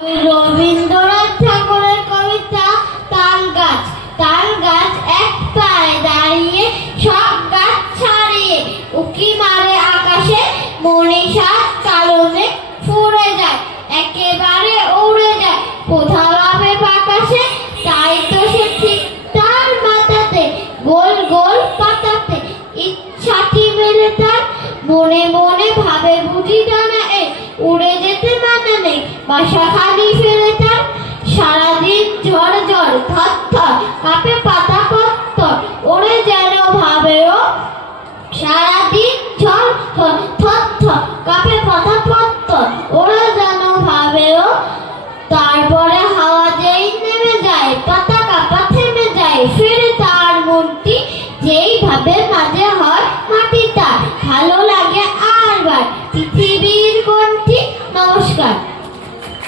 রবীন্দ্রনাথ ঠাকুরের কবিতা তাল গাছ। তাল গাছ এক পায়ে দাঁড়িয়ে সব গাছ ছাড়িয়ে উকি মারে আকাশে, মনীষা কালো মেঘ ফুরে যায়, একেবারে উড়ে যায় কোথাও লাভে আকাশে। তাই তো সে ঠিক তার মাথাতে গোল গোল পাতাতে ইচ্ছাটি মেলে তার, মনে মনে ভাবে বুঝি ডানা উড়ে যেতে মানা নেই, বাসা খালি